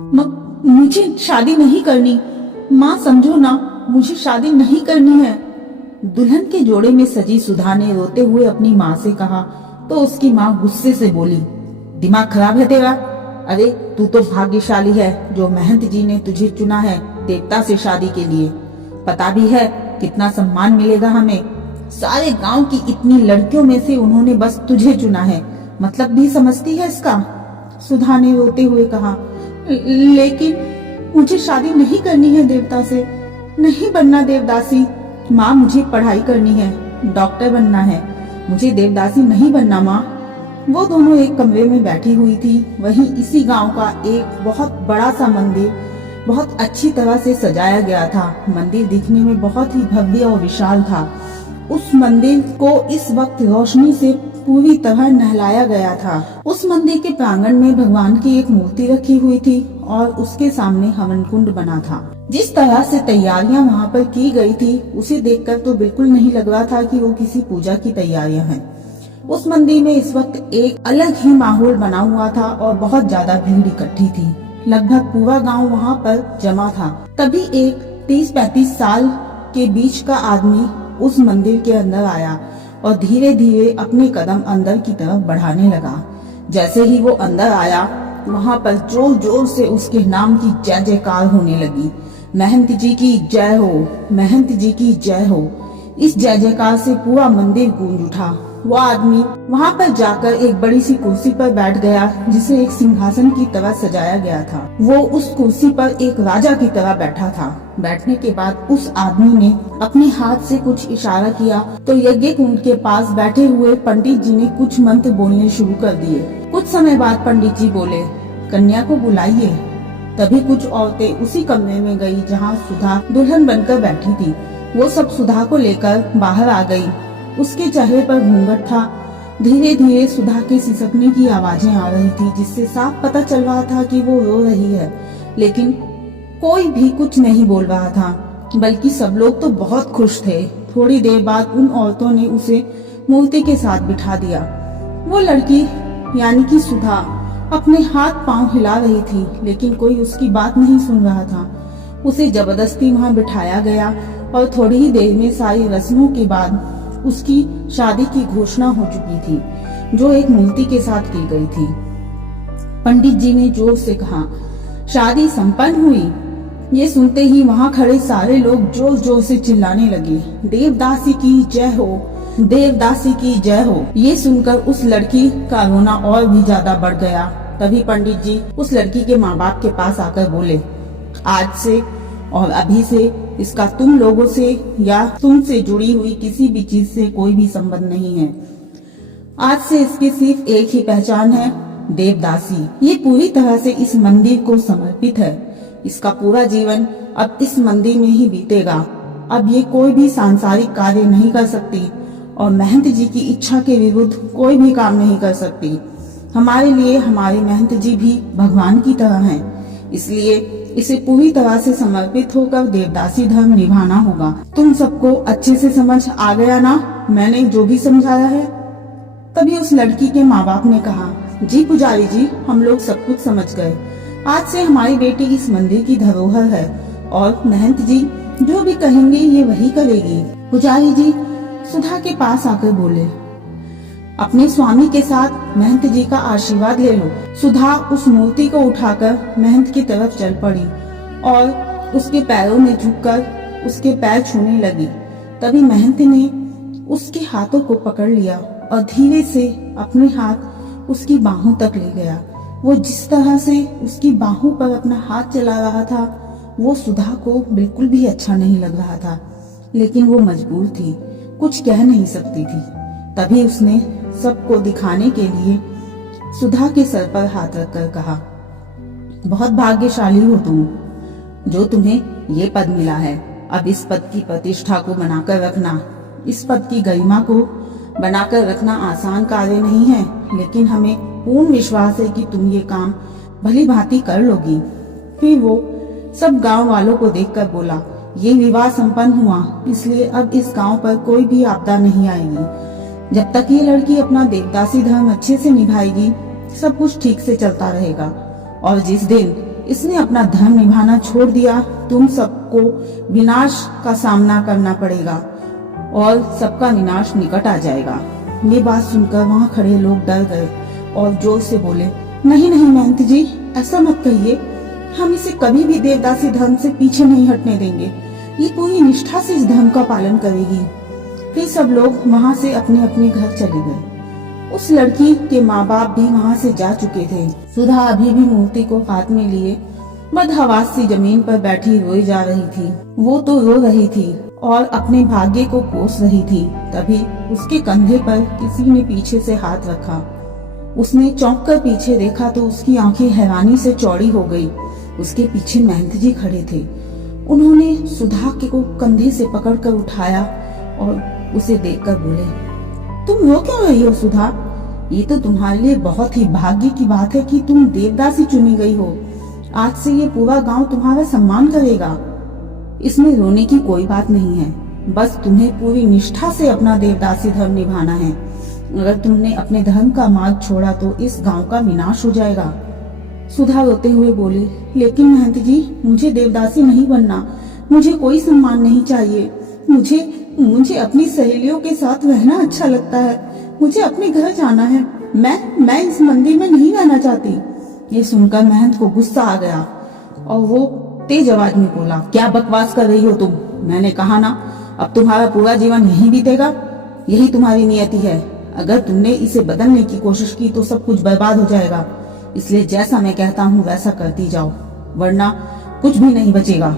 मुझे शादी नहीं करनी माँ, समझो ना, मुझे शादी नहीं करनी है। दुल्हन के जोड़े में सजी सुधा ने रोते हुए अपनी माँ से कहा तो उसकी माँ गुस्से से बोली, दिमाग खराब है तेरा? अरे तू तो भाग्यशाली है जो महंत जी ने तुझे चुना है देवता से शादी के लिए। पता भी है कितना सम्मान मिलेगा हमें। सारे गांव की इतनी लड़कियों में से उन्होंने बस तुझे चुना है, मतलब भी समझती है इसका? सुधा ने रोते हुए कहा, लेकिन मुझे शादी नहीं करनी है देवता से, नहीं बनना देवदासी। माँ मुझे पढ़ाई करनी है, डॉक्टर बनना है, मुझे देवदासी नहीं बनना माँ। वो दोनों एक कमरे में बैठी हुई थी। वहीं इसी गांव का एक बहुत बड़ा सा मंदिर बहुत अच्छी तरह से सजाया गया था। मंदिर दिखने में बहुत ही भव्य और विशाल था। उस मंदिर को इस वक्त रोशनी से पूरी तरह नहलाया गया था। उस मंदिर के प्रांगण में भगवान की एक मूर्ति रखी हुई थी और उसके सामने हवन कुंड बना था। जिस तरह से तैयारियां वहां पर की गई थी उसे देखकर तो बिल्कुल नहीं लग रहा था कि वो किसी पूजा की तैयारियां हैं। उस मंदिर में इस वक्त एक अलग ही माहौल बना हुआ था और बहुत ज्यादा भीड़ इकट्ठी थी। लगभग पूरा गांव वहां पर जमा था। तभी एक 30-35 साल के बीच का आदमी उस मंदिर के अंदर आया और धीरे धीरे अपने कदम अंदर की तरफ बढ़ाने लगा। जैसे ही वो अंदर आया वहां पर जोर जोर से उसके नाम की जय जयकार होने लगी। महंत जी की जय हो, महंत जी की जय हो। इस जय जयकार से पूरा मंदिर गूंज उठा। वो आदमी वहां पर जाकर एक बड़ी सी कुर्सी पर बैठ गया जिसे एक सिंहासन की तरह सजाया गया था। वो उस कुर्सी पर एक राजा की तरह बैठा था। बैठने के बाद उस आदमी ने अपने हाथ से कुछ इशारा किया तो यज्ञ कुंड के पास बैठे हुए पंडित जी ने कुछ मंत्र बोलने शुरू कर दिए। कुछ समय बाद पंडित जी बोले, कन्या को बुलाइए। तभी कुछ औरतें उसी कमरे में गई जहाँ सुधा दुल्हन बनकर बैठी थी। वो सब सुधा को लेकर बाहर आ गई। उसके चेहरे पर घूंघट था। धीरे धीरे सुधा के सिसकने की आवाजें आ रही थी जिससे साफ पता चल रहा था कि वो रो रही है, लेकिन कोई भी कुछ नहीं बोल रहा था, बल्कि सब लोग तो बहुत खुश थे। थोड़ी देर बाद उन औरतों ने उसे मूर्ति के साथ बिठा दिया। वो लड़की यानी कि सुधा अपने हाथ पांव हिला रही थी, लेकिन कोई उसकी बात नहीं सुन रहा था। उसे जबरदस्ती वहां बिठाया गया और थोड़ी ही देर में सारी रस्मों के बाद उसकी शादी की घोषणा हो चुकी थी, जो एक मूर्ति के साथ की गई थी। पंडित जी ने जोर से कहा, शादी संपन्न हुई। ये सुनते ही वहां खड़े सारे लोग जोर जोर से चिल्लाने लगे, देवदासी की जय हो, देवदासी की जय हो। ये सुनकर उस लड़की का रोना और भी ज्यादा बढ़ गया। तभी पंडित जी उस लड़की के माँ बाप के पास आकर बोले, आज से और अभी से इसका तुम लोगों से या तुमसे जुड़ी हुई किसी भी चीज से कोई भी संबंध नहीं है। आज से इसकी सिर्फ एक ही पहचान है, देवदासी। ये पूरी तरह से इस मंदिर को समर्पित है। इसका पूरा जीवन अब इस मंदिर में ही बीतेगा। अब ये कोई भी सांसारिक कार्य नहीं कर सकती और महंत जी की इच्छा के विरुद्ध कोई भी काम नहीं कर सकती। हमारे लिए हमारे महंत जी भी भगवान की तरह हैं, इसलिए इसे पूरी तरह से समर्पित होकर देवदासी धर्म निभाना होगा। तुम सबको अच्छे से समझ आ गया ना मैंने जो भी समझाया है? तभी उस लड़की के माँ बाप ने कहा, जी पुजारी जी, हम लोग सब कुछ समझ गए। आज से हमारी बेटी इस मंदिर की धरोहर है और महंत जी जो भी कहेंगे ये वही करेगी। पुजारी जी सुधा के पास आकर बोले, अपने स्वामी के साथ महंत जी का आशीर्वाद ले लो। सुधा उस मूर्ति को उठाकर महंत की तरफ चल पड़ी और उसके पैरों में झुककर उसके पैर छूने लगी। तभी महंत ने उसके हाथों को पकड़ लिया और धीरे से अपने हाथ उसकी बाहों तक ले गया। वो जिस तरह से उसकी बाहों पर अपना हाथ चला रहा था वो सुधा को बिल्कुल भी अच्छा नहीं लग रहा था, लेकिन वो मजबूर थी, कुछ कह नहीं सकती थी। तभी उसने सबको दिखाने के लिए सुधा के सर पर हाथ रखकर कहा, बहुत भाग्यशाली हो तुम जो तुम्हें ये पद मिला है। अब इस पद की प्रतिष्ठा को बनाकर रखना। इस पद की गरिमा को बनाकर रखना आसान कार्य नहीं है, लेकिन हमें पूर्ण विश्वास है कि तुम ये काम भली भांति कर लोगी। फिर वो सब गांव वालों को देखकर बोला, ये विवाह संपन्न हुआ, इसलिए अब इस गांव पर कोई भी आपदा नहीं आएगी। जब तक ये लड़की अपना देवदासी धर्म अच्छे से निभाएगी सब कुछ ठीक से चलता रहेगा, और जिस दिन इसने अपना धर्म निभाना छोड़ दिया, तुम सबको विनाश का सामना करना पड़ेगा और सबका विनाश निकट आ जाएगा। ये बात सुनकर वहाँ खड़े लोग डर गए और जोर से बोले, नहीं नहीं महंत जी, ऐसा मत कहिए, हम इसे कभी भी देवदासी धर्म से पीछे नहीं हटने देंगे। ये पूरी निष्ठा से इस धर्म का पालन करेगी। फिर सब लोग वहाँ से अपने अपने घर चले गए। उस लड़की के माँ बाप भी वहाँ से जा चुके थे। सुधा अभी भी मूर्ति को हाथ में लिए मदहवास सी जमीन पर बैठी रोई जा रही थी। वो तो रो रही थी और अपने भाग्य को कोस रही थी। तभी उसके कंधे पर किसी ने पीछे से हाथ रखा। उसने चौंक कर पीछे देखा तो उसकी आंखें हैरानी से चौड़ी हो गई। उसके पीछे महंत जी खड़े थे। उन्होंने सुधा के को कंधे से पकड़कर उठाया और उसे देखकर बोले, तुम रो क्यों रही हो सुधा? ये तो तुम्हारे लिए बहुत ही भाग्य की बात है कि तुम देवदासी चुनी गई हो। आज से ये पूरा गांव तुम्हारा सम्मान करेगा। इसमें रोने की कोई बात नहीं है, बस तुम्हें पूरी निष्ठा से अपना देवदासी धर्म निभाना है। अगर तुमने अपने धर्म का मार्ग छोड़ा तो इस गांव का विनाश हो जाएगा। सुधा रोते हुए बोली, लेकिन महंत जी, मुझे देवदासी नहीं बनना, मुझे कोई सम्मान नहीं चाहिए। मुझे अपनी सहेलियों के साथ रहना अच्छा लगता है। मुझे अपने घर जाना है। मैं इस मंदिर में नहीं रहना चाहती। ये सुनकर महंत को गुस्सा आ गया और वो तेज आवाज में बोला, क्या बकवास कर रही हो तुम? मैंने कहा ना, अब तुम्हारा पूरा जीवन यहीं बीतेगा। यही तुम्हारी नियति है। अगर तुमने इसे बदलने की कोशिश की तो सब कुछ बर्बाद हो जाएगा। इसलिए जैसा मैं कहता हूँ वैसा करती जाओ, वरना कुछ भी नहीं बचेगा।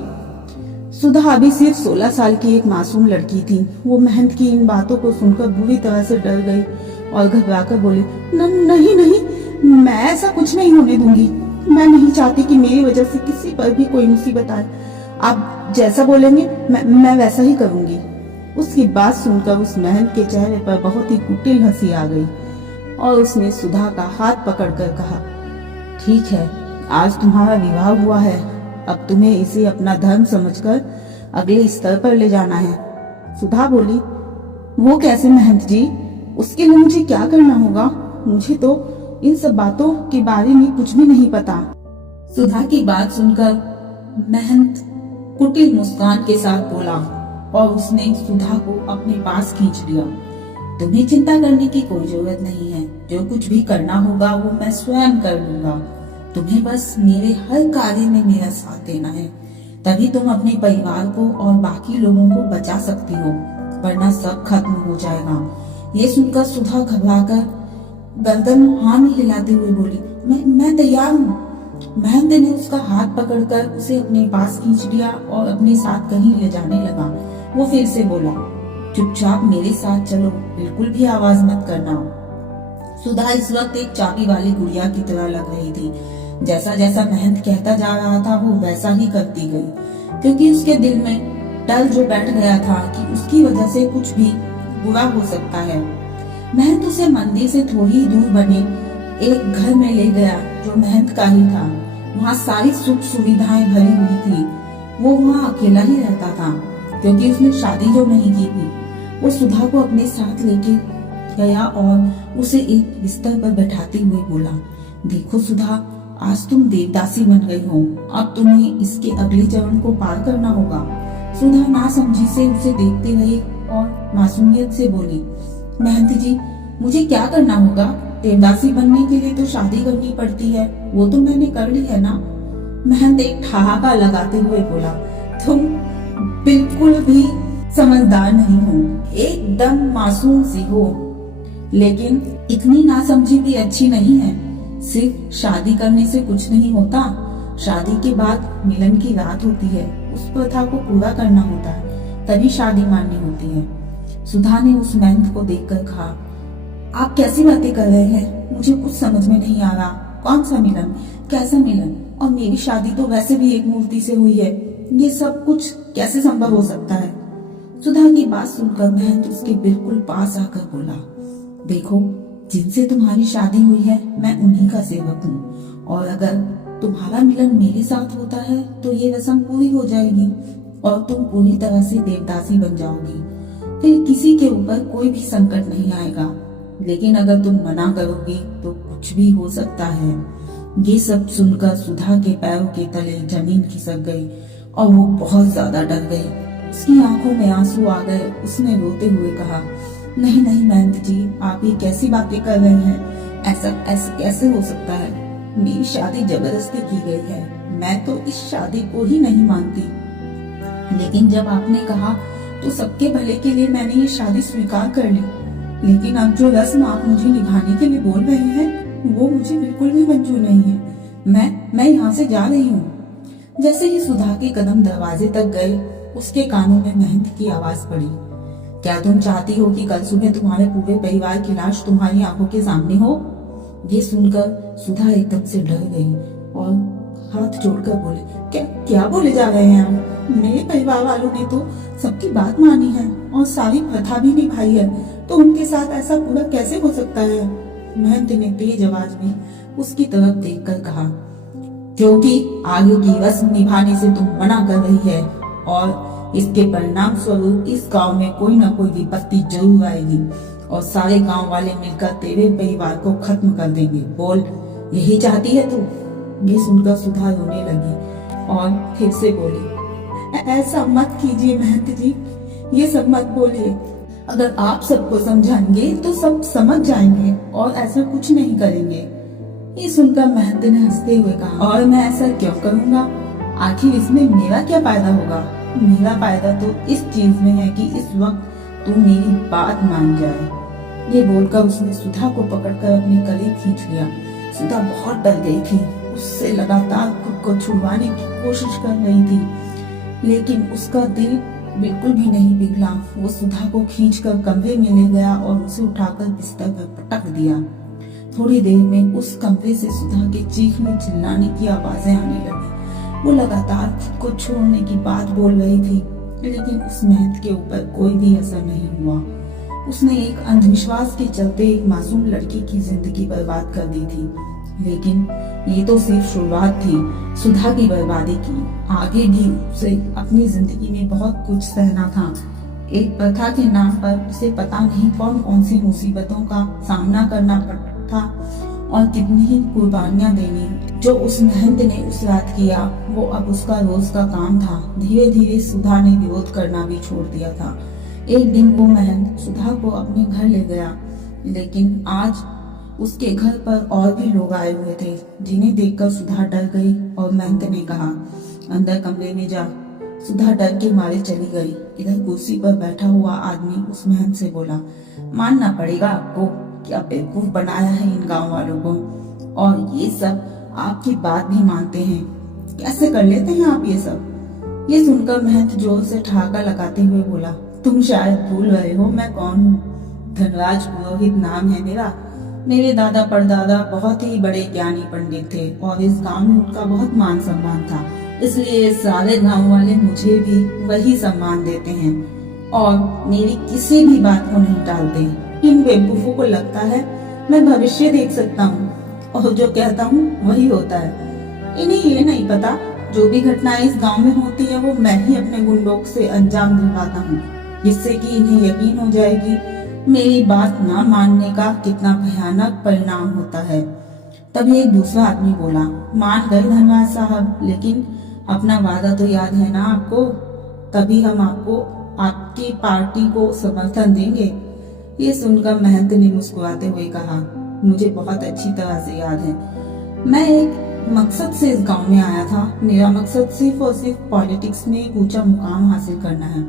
सुधा अभी सिर्फ 16 साल की एक मासूम लड़की थी। वो महंत की इन बातों को सुनकर बुरी तरह से डर गई और घबराकर बोली, नहीं नहीं, मैं ऐसा कुछ नहीं होने दूंगी। मैं नहीं चाहती कि मेरी वजह से किसी पर भी कोई मुसीबत आए। आप जैसा बोलेंगे मैं वैसा ही करूंगी। उसकी बात सुनकर उस महंत के चेहरे पर बहुत ही कुटिल हंसी आ गई और उसने सुधा का हाथ पकड़कर कहा, ठीक है, आज तुम्हारा विवाह हुआ है। अब तुम्हें इसे अपना धर्म समझकर अगले स्तर पर ले जाना है। सुधा बोली, वो कैसे महंत जी? उसके लिए मुझे क्या करना होगा? मुझे तो इन सब बातों के बारे में कुछ भी नहीं पता। सुधा की बात सुनकर महंत कुटिल मुस्कान के साथ बोला और उसने सुधा को अपने पास खींच लिया। तुम्हें चिंता करने की कोई जरूरत नहीं है। जो कुछ भी करना होगा वो मैं स्वयं कर लूंगा। तुम्हें बस मेरे हर कार्य में मेरा साथ देना है, तभी तुम अपने परिवार को और बाकी लोगों को बचा सकती हो, वरना सब खत्म हो जाएगा। ये सुनकर सुधा घबराकर गर्दन हाँ में हिलाते हुए बोली, मैं तैयार हूँ। महंत ने उसका हाथ पकड़कर उसे अपने पास खींच लिया और अपने साथ कहीं ले जाने लगा। वो फिर से बोला, चुपचाप मेरे साथ चलो, बिल्कुल भी आवाज मत करना। सुधा इस वक्त एक चाबी वाली गुड़िया की तरह लग रही थी। जैसा जैसा महंत कहता जा रहा था वो वैसा ही करती गई, क्योंकि उसके दिल में डर जो बैठ गया था कि उसकी वजह से कुछ भी बुरा हो सकता है। महंत उसे मंदिर से थोड़ी दूर बने एक घर में ले गया जो महंत का ही था। वहाँ सारी सुख सुविधाएं भरी हुई थी। वो वहाँ अकेला ही रहता था क्योंकि उसने शादी जो नहीं की थी। वो सुधा को अपने साथ लेके गया और उसे एक बिस्तर पर बैठाते हुए बोला, देखो सुधा, आज तुम देवदासी बन गई हो। अब तुम्हें इसके अगले चरण को पार करना होगा। सुधा नासमझी से उसे देखते रही और मासूमियत से बोली, महंत जी, मुझे क्या करना होगा? देवदासी बनने के लिए तो शादी करनी पड़ती है, वो तो मैंने कर ली है ना। महंत एक ठहाका लगाते हुए बोला, तुम बिल्कुल भी समझदार नहीं हो, एकदम मासूम सी हो। लेकिन इतनी नासमझी भी अच्छी नहीं है। सिर्फ शादी करने से कुछ नहीं होता। शादी के बाद मिलन की रात होती है, उस प्रथा को पूरा करना होता है, तभी शादी मान्य होती है। सुधा ने उस महंत को देखकर कहा, आप कैसी बातें कर रहे हैं? मुझे कुछ समझ में नहीं आ रहा। कौन सा मिलन? कैसा मिलन? और मेरी शादी तो वैसे भी एक मूर्ति से हुई है। ये सब कुछ कैसे संभव हो सकता है? सुधा की बात सुनकर महंत उसके बिल्कुल पास आकर बोला, देखो, जिनसे तुम्हारी शादी हुई है मैं उन्हीं का सेवक हूँ, और अगर तुम्हारा मिलन मेरे साथ होता है तो ये रस्म पूरी हो जाएगी और तुम पूरी तरह से देवदासी बन जाओगी। फिर किसी के ऊपर कोई भी संकट नहीं आएगा। लेकिन अगर तुम मना करोगी तो कुछ भी हो सकता है। ये सब सुनकर सुधा के पैरों के तले जमीन खिसक गई और वो बहुत ज्यादा डर गई। उसकी आंखों में आंसू आ गए। उसने रोते हुए कहा, नहीं नहीं महंत जी, आप ये कैसी बातें कर रहे हैं? ऐसा ऐसा कैसे हो सकता है? मेरी शादी जबरदस्ती की गई है। मैं तो इस शादी को ही नहीं मानती, लेकिन जब आपने कहा तो सबके भले के लिए मैंने ये शादी स्वीकार कर ली। लेकिन अब जो रस्म आप मुझे निभाने के लिए बोल रहे हैं वो मुझे बिल्कुल भी मंजूर नहीं है। मैं यहाँ से जा रही हूँ। जैसे ही सुधा के कदम दरवाजे तक गए, उसके कानों में महंत की आवाज पड़ी, क्या तुम चाहती हो कि कल सुबह तुम्हारे पूरे परिवार की लाश तुम्हारी आंखों के सामने हो? ये सुनकर सुधा एकदम से डर गई और हाथ जोड़कर बोले, क्या क्या बोले जा रहे हैं आप? मेरे परिवार वालों ने तो सबकी बात मानी है और सारी प्रथा भी निभाई है, तो उनके साथ ऐसा पूरा कैसे हो सकता है? महंत ने तेज आवाज में उसकी तरफ देखकर कहा, क्योंकि आगे की रस्म निभाने से तुम मना कर रही है और इसके परिणाम स्वरूप इस गांव में कोई न कोई विपत्ति जरूर आएगी और सारे गांव वाले मिलकर तेरे परिवार को खत्म कर देंगे। बोल, यही चाहती है तू? ये सुनकर सुधा रोने लगी और फिर से बोली, ऐसा मत कीजिए महंत जी, ये सब मत बोलिए। अगर आप सबको समझाएंगे तो सब समझ जाएंगे और ऐसा कुछ नहीं करेंगे। ये सुनकर महंत ने हंसते हुए कहा, और मैं ऐसा क्यों करूँगा? आखिर इसमें मेरा क्या फायदा होगा? मेरा फायदा तो इस चीज में है कि इस वक्त तू मेरी बात मान जाए। ये बोलकर उसने सुधा को पकड़कर अपने करीब खींच लिया। सुधा बहुत डर गई थी। उससे लगातार खुद को छुड़वाने की कोशिश कर रही थी, लेकिन उसका दिल बिल्कुल भी नहीं पिघला। वो सुधा को खींचकर कमरे में ले गया और उसे उठाकर बिस्तर पर पटक दिया। थोड़ी देर में उस कमरे से सुधा के चीखने चिल्लाने की आवाजें आने लगी। वो लगातार खुद को छोड़ने की बात बोल रही थी, लेकिन उस महंत के ऊपर कोई भी असर नहीं हुआ। उसने एक अंधविश्वास के चलते एक मासूम लड़की की जिंदगी बर्बाद कर दी थी, लेकिन ये तो सिर्फ शुरुआत थी सुधा की बर्बादी की। आगे भी उसे अपनी जिंदगी में बहुत कुछ सहना था। एक प्रथा के नाम पर उसे पता नहीं कौन कौन सी मुसीबतों का सामना करना पड़ता था और कितनी ही कुर्बानियां देनी। जो उस महंत ने उस रात किया वो अब उसका रोज का काम था। धीरे धीरे सुधा ने विरोध करना भी छोड़ दिया था। एक दिन वो महंत सुधा को अपने घर ले गया, लेकिन आज उसके घर पर और भी लोग आए हुए थे, जिन्हें देखकर सुधा डर गई और महंत ने कहा, अंदर कमरे में जा। सुधा डर के मारे चली गई। इधर कुर्सी पर बैठा हुआ आदमी उस महंत से बोला, मानना पड़ेगा आपको, क्या बेवकूफ बनाया है इन गांव वालों को, और ये सब आपकी बात भी मानते हैं। कैसे कर लेते हैं आप ये सब? ये सुनकर महंत जोर से ठहाका लगाते हुए बोला, तुम शायद भूल रहे हो मैं कौन हूँ। धनराज पुरोहित नाम है मेरा। मेरे दादा परदादा बहुत ही बड़े ज्ञानी पंडित थे और इस गांव में उनका बहुत मान सम्मान था, इसलिए सारे गांव वाले मुझे भी वही सम्मान देते हैं और मेरी किसी भी बात को नहीं टालते। इन बेवकूफों को लगता है मैं भविष्य देख सकता हूँ और जो कहता हूँ वही होता है। इन्हें ये नहीं पता जो भी घटनाएं इस गांव में होती है वो मैं ही अपने गुंडों से अंजाम दिलवाता हूँ, जिससे कि इन्हें यकीन हो जाएगी मेरी बात ना मानने का कितना भयानक परिणाम होता है। तभी एक दूसरा आदमी बोला, मान गए धनराज साहब, लेकिन अपना वादा तो याद है ना आपको? तभी हम आपको आपकी पार्टी को समर्थन देंगे। ये सुनकर महंत ने मुस्कुराते हुए कहा, मुझे बहुत अच्छी तरह से याद है। मैं एक मकसद से इस गांव में आया था। मेरा मकसद सिर्फ और सिर्फ पॉलिटिक्स में एक ऊंचा मुकाम हासिल करना है,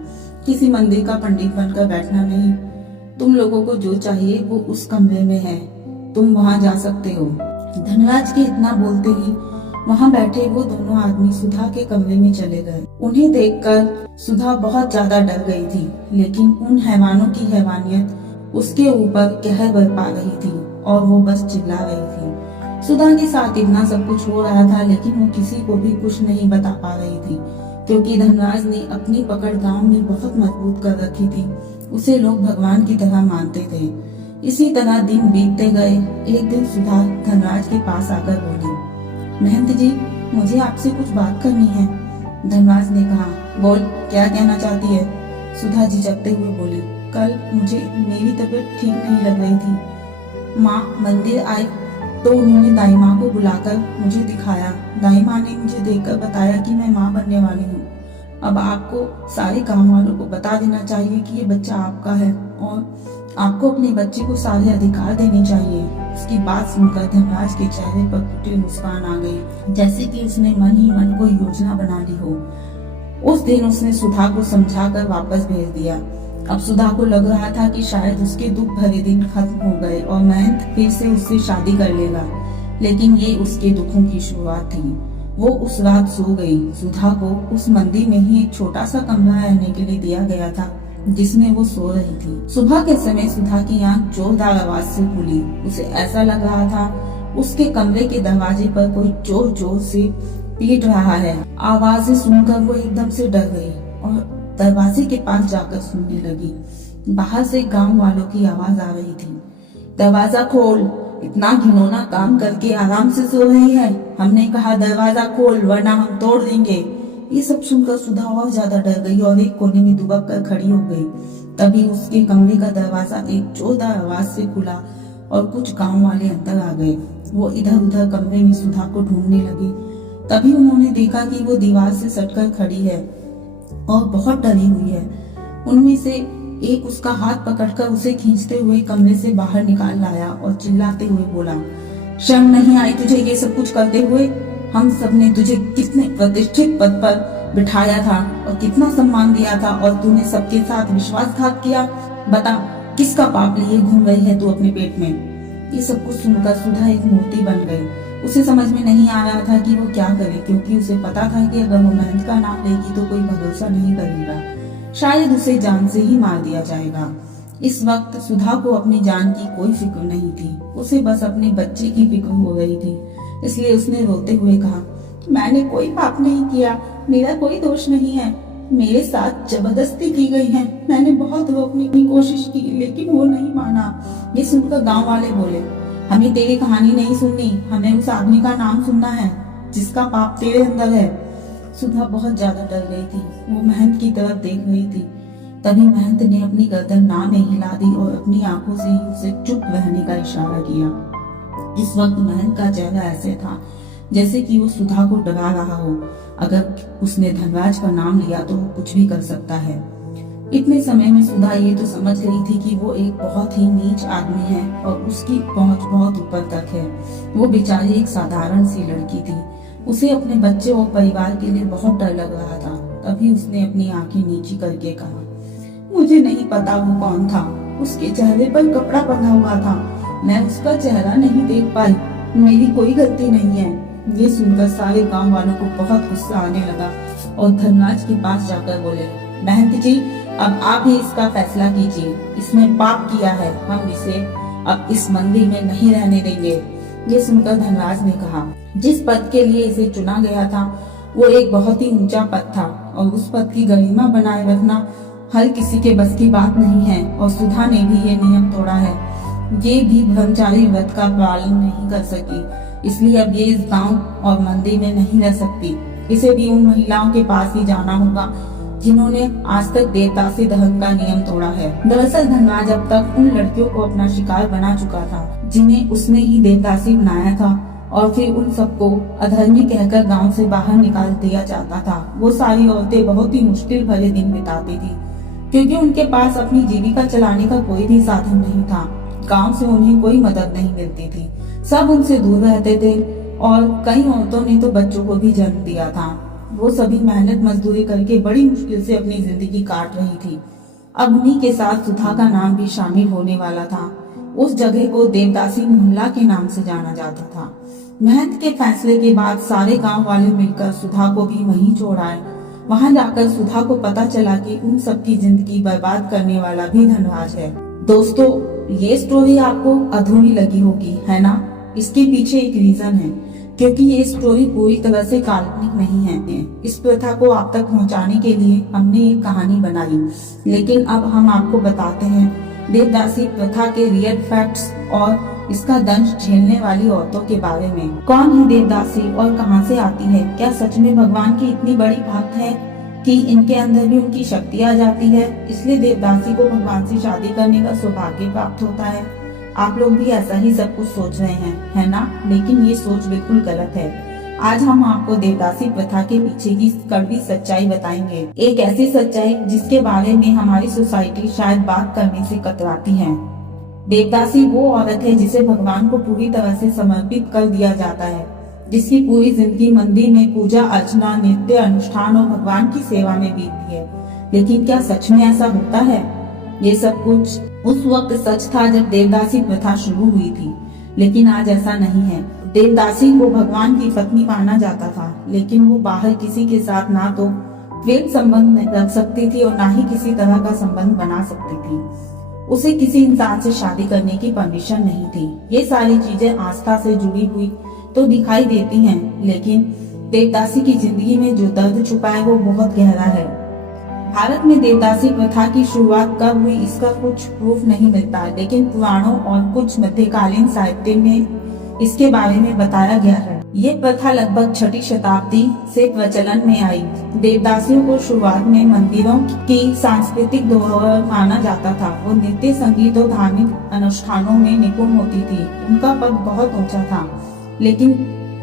किसी मंदिर का पंडित बनकर बैठना नहीं। तुम लोगों को जो चाहिए वो उस कमरे में है, तुम वहाँ जा सकते हो। धनराज के इतना बोलते ही वहाँ बैठे वो दोनों आदमी सुधा के कमरे में चले गए। उन्हें देखकर सुधा बहुत ज्यादा डर गई थी, लेकिन उन हैवानों की हैवानियत उसके ऊपर कहर बरपा रही थी और वो बस चिल्ला रही थी। सुधा के साथ इतना सब कुछ हो रहा था, लेकिन वो किसी को भी कुछ नहीं बता पा रही थी, क्योंकि धनराज ने अपनी पकड़ गांव में बहुत मजबूत कर रखी थी। उसे लोग भगवान की तरह मानते थे। इसी तरह दिन बीतते गए। एक दिन सुधा धनराज के पास आकर बोली, महंत जी, मुझे आपसे कुछ बात करनी है। धनराज ने कहा, बोल, क्या कहना चाहती है? सुधा झिझकते हुए बोली, कल मुझे मेरी तबीयत ठीक नहीं लग रही थी। माँ मंदिर आई तो उन्होंने दाई माँ को बुलाकर मुझे दिखाया। दाई माँ ने मुझे देखकर बताया कि मैं माँ बनने वाली हूँ। अब आपको सारे काम वालों को बता देना चाहिए कि ये बच्चा आपका है और आपको अपने बच्चे को सारे अधिकार देने चाहिए। उसकी बात सुनकर धनराज के चेहरे पर फूटी मुस्कान आ गई, जैसे कि उसने मन ही मन कोई योजना बना ली हो। उस दिन उसने सुधा को समझाकर वापस भेज दिया। अब सुधा को लग रहा था कि शायद उसके दुख भरे दिन खत्म हो गए और मयंक फिर से उससे शादी कर लेगा, लेकिन ये उसके दुखों की शुरुआत थी। वो उस रात सो गई। सुधा को उस मंदिर में ही एक छोटा सा कमरा रहने के लिए दिया गया था, जिसमें वो सो रही थी। सुबह के समय सुधा की आंख जोरदार आवाज से खुली। उसे ऐसा लग रहा था उसके कमरे के दरवाजे पर कोई जोर जोर से पीट रहा है। आवाजें सुनकर वो एकदम से डर गई और दरवाजे के पास जाकर सुनने लगी। बाहर से गांव वालों की आवाज आ रही थी, दरवाजा खोल, इतना घिनौना काम करके आराम से सो रही है, हमने कहा दरवाजा खोल वरना हम तोड़ देंगे। ये सब सुनकर सुधा और ज्यादा डर गई और एक कोने में दुबक कर खड़ी हो गई। तभी उसके कमरे का दरवाजा एक जोरदार आवाज से खुला और कुछ गांव वाले अंदर आ गए। वो इधर उधर कमरे में सुधा को ढूंढने लगे। तभी उन्होंने देखा कि वो दीवार से सटकर खड़ी है और बहुत डरी हुई है। उनमें से एक उसका हाथ पकड़कर उसे खींचते हुए कमरे से बाहर निकाल लाया और चिल्लाते हुए बोला, शर्म नहीं आई तुझे ये सब कुछ करते हुए? हम सब ने तुझे कितने प्रतिष्ठित पद पर बिठाया था और कितना सम्मान दिया था और तूने सबके साथ विश्वासघात किया। बता, किसका पाप लिए घूम रही है तू अपने पेट में? ये सब कुछ सुनकर सुधा एक मूर्ति बन गई। उसे समझ में नहीं आ रहा था कि वो क्या करे, क्योंकि उसे पता था कि अगर वो मयंक का नाम लेगी तो कोई भरोसा नहीं करेगा, शायद उसे जान से ही मार दिया जाएगा। इस वक्त सुधा को अपनी जान की कोई फिक्र नहीं थी, उसे बस अपने बच्चे की फिक्र हो रही थी। इसलिए उसने रोते हुए कहा, मैंने कोई पाप नहीं किया, मेरा कोई दोष नहीं है, मेरे साथ जबरदस्ती की गई है। मैंने बहुत रोकने की कोशिश की लेकिन वो नहीं माना। ये सुनकर गांव वाले बोले, हमें तेरी कहानी नहीं सुननी, हमें उस आदमी का नाम सुनना है जिसका पाप तेरे अंदर है। सुधा बहुत ज्यादा डर गई थी। वो महंत की तरफ देख रही थी। तभी महंत ने अपनी गर्दन ना में हिला दी और अपनी आंखों से ही उसे चुप रहने का इशारा किया। इस वक्त महंत का चेहरा ऐसे था जैसे कि वो सुधा को डरा रहा हो। अगर उसने धनराज का नाम लिया तो वो कुछ भी कर सकता है। इतने समय में सुधा ये तो समझ गई थी कि वो एक बहुत ही नीच आदमी है और उसकी पहुंच बहुत ऊपर तक है। वो बेचारी एक साधारण सी लड़की थी। उसे अपने बच्चे और परिवार के लिए बहुत डर लग रहा था। तभी उसने अपनी आंखें नीची करके कहा, मुझे नहीं पता वो कौन था, उसके चेहरे पर कपड़ा बंधा हुआ था, मैं उसका चेहरा नहीं देख पाई, मेरी कोई गलती नहीं है। ये सुनकर सारे गांव वालों को बहुत गुस्सा आने लगा और धनराज के पास जाकर बोले, महंत जी, अब आप ही इसका फैसला कीजिए, इसने पाप किया है, हम इसे अब इस मंदिर में नहीं रहने देंगे। ये सुनकर धनराज ने कहा, जिस पद के लिए इसे चुना गया था वो एक बहुत ही ऊंचा पद था और उस पद की गरिमा बनाए रखना हर किसी के बस की बात नहीं है और सुधा ने भी ये नियम तोड़ा है। ये भी ब्रह्मचारी व्रत का पालन नहीं कर सकी, इसलिए अब ये इस गांव और मंदिर में नहीं रह सकती। इसे भी उन महिलाओं के पास ही जाना होगा जिन्होंने आज तक देवदासी दहन का नियम तोड़ा है। दरअसल धनराज अब तक उन लड़कियों को अपना शिकार बना चुका था जिन्हें उसने ही देवदासी बनाया था और फिर उन सबको अधर्मी कहकर गांव से बाहर निकाल दिया जाता था। वो सारी औरतें बहुत ही मुश्किल भरे दिन बिताती थी क्योंकि उनके पास अपनी जीविका चलाने का कोई भी साधन नहीं था। गांव से उन्हें कोई मदद नहीं मिलती थी, सब उनसे दूर रहते थे और कई औरतों ने तो बच्चों को भी जन्म दिया था। वो सभी मेहनत मजदूरी करके बड़ी मुश्किल से अपनी जिंदगी काट रही थी। अब उन्हीं के साथ सुधा का नाम भी शामिल होने वाला था। उस जगह को देवदासी मोहल्ला के नाम से जाना जाता था। महंत के फैसले के बाद सारे गांव वाले मिलकर सुधा को भी वहीं छोड़ आए। वहां जाकर सुधा को पता चला कि उन सबकी जिंदगी बर्बाद करने वाला भी धनराज है। दोस्तों, ये स्टोरी आपको अधूरी लगी होगी, है ना? इसके पीछे एक रीजन है, क्योंकि ये स्टोरी पूरी तरह से काल्पनिक नहीं है। इस प्रथा को आप तक पहुंचाने के लिए हमने एक कहानी बनाई, लेकिन अब हम आपको बताते हैं देवदासी प्रथा के रियल फैक्ट्स और इसका दंश झेलने वाली औरतों के बारे में। कौन है देवदासी और कहां से आती है? क्या सच में भगवान की इतनी बड़ी भक्त है कि इनके अंदर भी उनकी शक्ति आ जाती है, इसलिए देवदासी को भगवान से शादी करने का सौभाग्य प्राप्त होता है? आप लोग भी ऐसा ही सब कुछ सोच रहे हैं, है ना? लेकिन ये सोच बिल्कुल गलत है। आज हम आपको देवदासी प्रथा के पीछे की कड़वी सच्चाई बताएंगे। एक ऐसी सच्चाई जिसके बारे में हमारी सोसाइटी शायद बात करने से कतराती है। देवदासी वो औरत है जिसे भगवान को पूरी तरह से समर्पित कर दिया जाता है, जिसकी पूरी जिंदगी मंदिर में पूजा अर्चना, नृत्य, अनुष्ठान और भगवान की सेवा में बीतती है। लेकिन क्या सच में ऐसा होता है? ये सब कुछ उस वक्त सच था जब देवदासी प्रथा शुरू हुई थी, लेकिन आज ऐसा नहीं है। देवदासी को भगवान की पत्नी माना जाता था, लेकिन वो बाहर किसी के साथ ना तो प्रेम संबंध रख सकती थी और ना ही किसी तरह का संबंध बना सकती थी। उसे किसी इंसान से शादी करने की परमिशन नहीं थी। ये सारी चीजें आस्था से जुड़ी हुई तो दिखाई देती हैं, लेकिन देवदासी की जिंदगी में जो दर्द छुपा है वो बहुत गहरा है। भारत में देवदासी प्रथा की शुरुआत कब हुई इसका कुछ प्रूफ नहीं मिलता, लेकिन पुराणों और कुछ मध्यकालीन साहित्य में इसके बारे में बताया गया है। ये प्रथा लगभग 6वीं शताब्दी से प्रचलन में आई। देवदासियों को शुरुआत में मंदिरों की सांस्कृतिक धरोहर माना जाता था। वो नृत्य, संगीत और धार्मिक अनुष्ठानों में निपुण होती थी। उनका पद बहुत ऊंचा था, लेकिन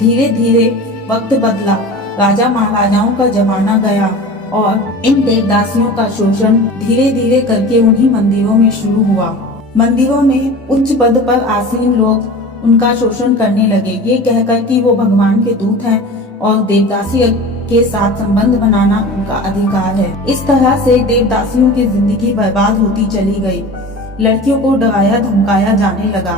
धीरे धीरे वक्त बदला। राजा महाराजाओं का जमाना गया और इन देवदासियों का शोषण धीरे धीरे करके उन्हीं मंदिरों में शुरू हुआ। मंदिरों में उच्च पद पर आसीन लोग उनका शोषण करने लगे, ये कहकर कि वो भगवान के दूत हैं और देवदासी के साथ संबंध बनाना उनका अधिकार है। इस तरह से देवदासियों की जिंदगी बर्बाद होती चली गई। लड़कियों को डराया धमकाया जाने लगा।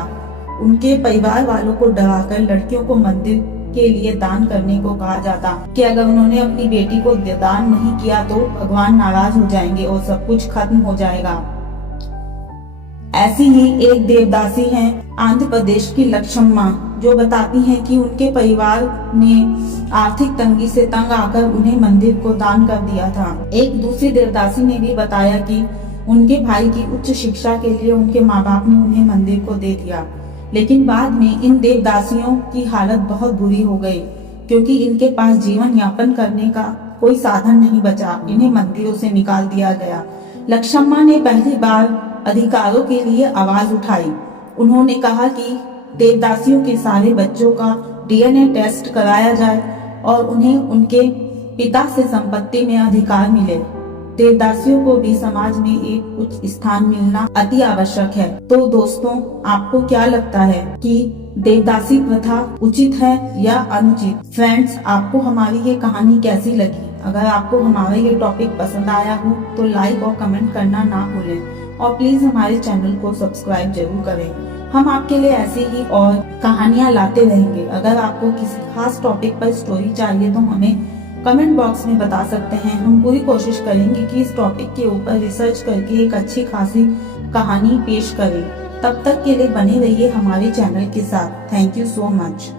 उनके परिवार वालों को डराकर लड़कियों को मंदिर के लिए दान करने को कहा जाता कि अगर उन्होंने अपनी बेटी को दान नहीं किया तो भगवान नाराज हो जाएंगे और सब कुछ खत्म हो जाएगा। ऐसी ही एक देवदासी हैं आंध्र प्रदेश की लक्ष्मम्मा, जो बताती हैं कि उनके परिवार ने आर्थिक तंगी से तंग आकर उन्हें मंदिर को दान कर दिया था। एक दूसरी देवदासी ने भी बताया कि उनके भाई की उच्च शिक्षा के लिए उनके माँ बाप ने उन्हें मंदिर को दे दिया, लेकिन बाद में इन देवदासियों की हालत बहुत बुरी हो गई, क्योंकि इनके पास जीवन यापन करने का कोई साधन नहीं बचा। इन्हें मंदिरों से निकाल दिया गया। लक्ष्मम्मा ने पहली बार अधिकारों के लिए आवाज उठाई। उन्होंने कहा कि देवदासियों के सारे बच्चों का DNA टेस्ट कराया जाए और उन्हें उनके पिता से संपत्ति में अधिकार मिले। देवदासियों को भी समाज में एक उच्च स्थान मिलना अति आवश्यक है। तो दोस्तों, आपको क्या लगता है कि देवदासी प्रथा उचित है या अनुचित? फ्रेंड्स, आपको हमारी ये कहानी कैसी लगी? अगर आपको हमारा ये टॉपिक पसंद आया हो तो लाइक और कमेंट करना ना भूलें और प्लीज हमारे चैनल को सब्सक्राइब जरूर करें। हम आपके लिए ऐसी ही और कहानियां लाते रहेंगे। अगर आपको किसी खास टॉपिक पर स्टोरी चाहिए तो हमें कमेंट बॉक्स में बता सकते हैं। हम पूरी कोशिश करेंगे कि इस टॉपिक के ऊपर रिसर्च करके एक अच्छी खासी कहानी पेश करें। तब तक के लिए बने रहिए हमारे चैनल के साथ। Thank you so much.